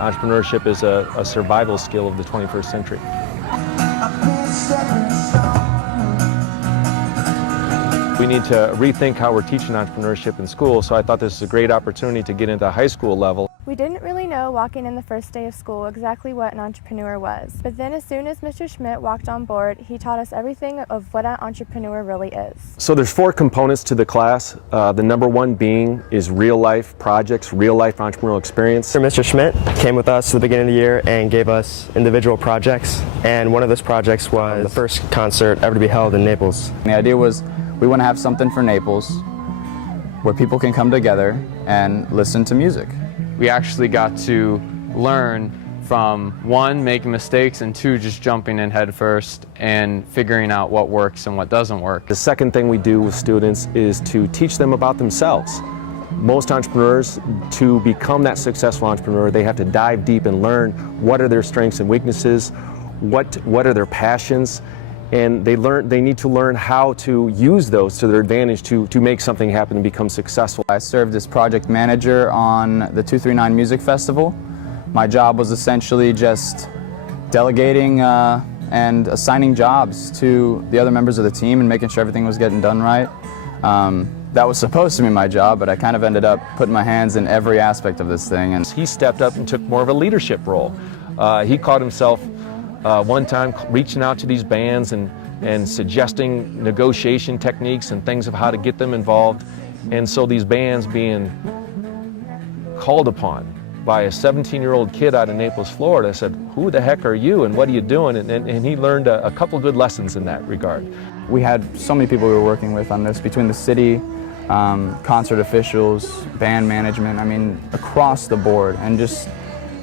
Entrepreneurship is a survival skill of the 21st century. We need to rethink how we're teaching entrepreneurship in school, so I thought this was a great opportunity to get into the high school level. We didn't really know walking in the first day of school exactly what an entrepreneur was, but then as soon as Mr. Schmidt walked on board, he taught us everything of what an entrepreneur really is. So there's 4 components to the class. The number one being is real life projects, real life entrepreneurial experience. Mr. Schmidt came with us at the beginning of the year and gave us individual projects, and one of those projects was the first concert ever to be held in Naples. The idea was we want to have something for Naples where people can come together and listen to music. We actually got to learn from 1, making mistakes, and 2, just jumping in head first and figuring out what works and what doesn't work. The second thing we do with students is to teach them about themselves. Most entrepreneurs, to become that successful entrepreneur, they have to dive deep and learn what are their strengths and weaknesses, what are their passions, and they need to learn how to use those to their advantage to make something happen and become successful. I served as project manager on the 239 Music Festival. My job was essentially just delegating and assigning jobs to the other members of the team and making sure everything was getting done right. That was supposed to be my job, but I kind of ended up putting my hands in every aspect of this thing. And he stepped up and took more of a leadership role. He caught himself one time reaching out to these bands and suggesting negotiation techniques and things of how to get them involved. And so these bands being called upon by a 17-year-old kid out of Naples, Florida, said, "Who the heck are you and what are you doing?" And he learned a couple good lessons in that regard. We had so many people we were working with on this, between the city, concert officials, band management, I mean, across the board, and just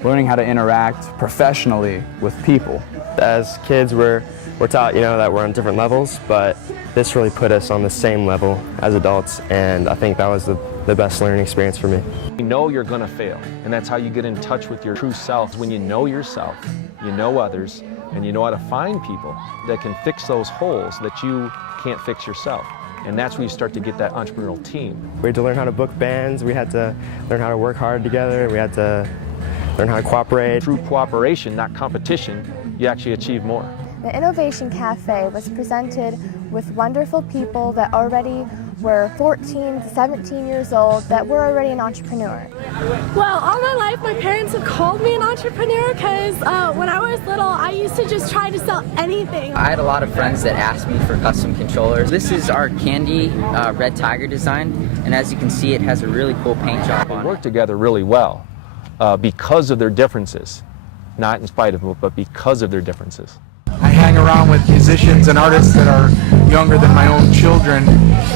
learning how to interact professionally with people. As kids, we're taught, that we're on different levels, but this really put us on the same level as adults, and I think that was the best learning experience for me. You know you're going to fail, and that's how you get in touch with your true self. When you know yourself, you know others, and you know how to find people that can fix those holes that you can't fix yourself. And that's where you start to get that entrepreneurial team. We had to learn how to book bands, we had to learn how to work hard together, we had to learn how to cooperate. Through cooperation, not competition, you actually achieve more. The Innovation Cafe was presented with wonderful people that already were 14 to 17 years old that were already an entrepreneur. Well, all my life my parents have called me an entrepreneur because when I was little I used to just try to sell anything. I had a lot of friends that asked me for custom controllers. This is our candy red tiger design, and as you can see it has a really cool paint job on it. They work together really well because of their differences, not in spite of them, but because of their differences. I hang around with musicians and artists that are younger than my own children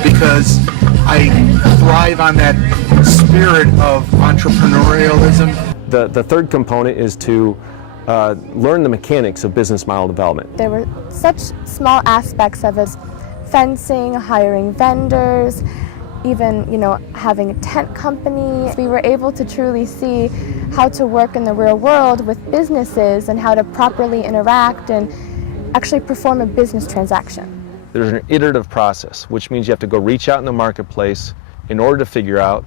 because I thrive on that spirit of entrepreneurialism. The third component is to learn the mechanics of business model development. There were such small aspects of it: fencing, hiring vendors, even having a tent company. We were able to truly see how to work in the real world with businesses and how to properly interact and actually perform a business transaction. There's an iterative process, which means you have to go reach out in the marketplace in order to figure out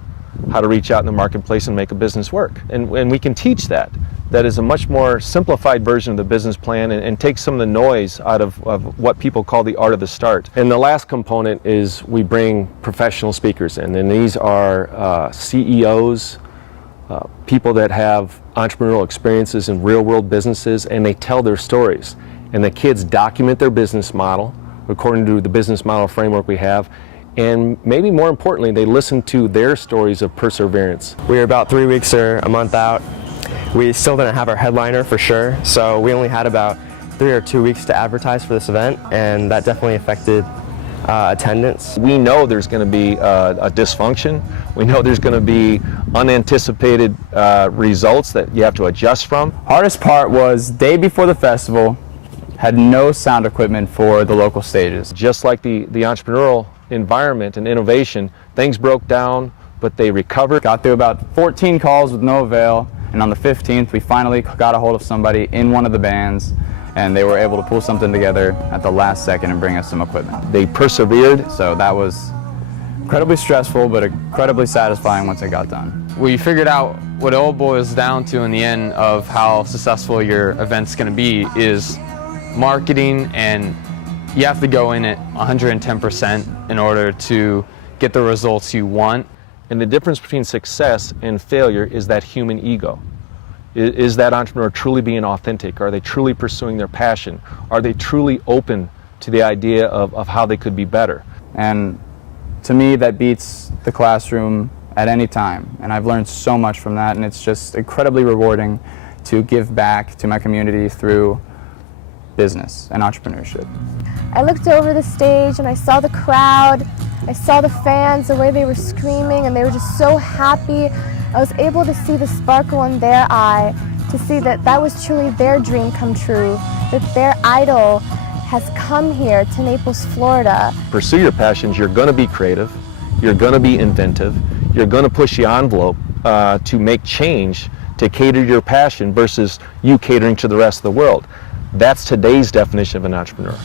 how to reach out in the marketplace and make a business work. And we can teach that. That is a much more simplified version of the business plan and take some of the noise out of what people call the art of the start. And the last component is we bring professional speakers in, and these are CEOs, people that have entrepreneurial experiences in real-world businesses, and they tell their stories. And the kids document their business model according to the business model framework we have, and maybe more importantly, they listen to their stories of perseverance. We were about 3 weeks or a month out. We still didn't have our headliner for sure, so we only had about 3 or 2 weeks to advertise for this event, and that definitely affected attendance. We know there's going to be a dysfunction. We know there's going to be unanticipated results that you have to adjust from. Hardest part was day before the festival, had no sound equipment for the local stages. Just like the entrepreneurial environment and innovation, things broke down, but they recovered. Got through about 14 calls with no avail, and on the 15th we finally got a hold of somebody in one of the bands, and they were able to pull something together at the last second and bring us some equipment. They persevered. So that was incredibly stressful, but incredibly satisfying once it got done. We figured out what it all boils down to in the end of how successful your event's going to be is marketing, and you have to go in at 110% in order to get the results you want. And the difference between success and failure is that human ego. Is that entrepreneur truly being authentic? Are they truly pursuing their passion? Are they truly open to the idea of how they could be better? And to me, that beats the classroom at any time. And I've learned so much from that, and it's just incredibly rewarding to give back to my community through business and entrepreneurship. I looked over the stage and I saw the crowd, I saw the fans, the way they were screaming, and they were just so happy. I was able to see the sparkle in their eye, to see that that was truly their dream come true, that their idol has come here to Naples, Florida. Pursue your passions. You're going to be creative. You're going to be inventive. You're going to push the envelope to make change, to cater to your passion versus you catering to the rest of the world. That's today's definition of an entrepreneur.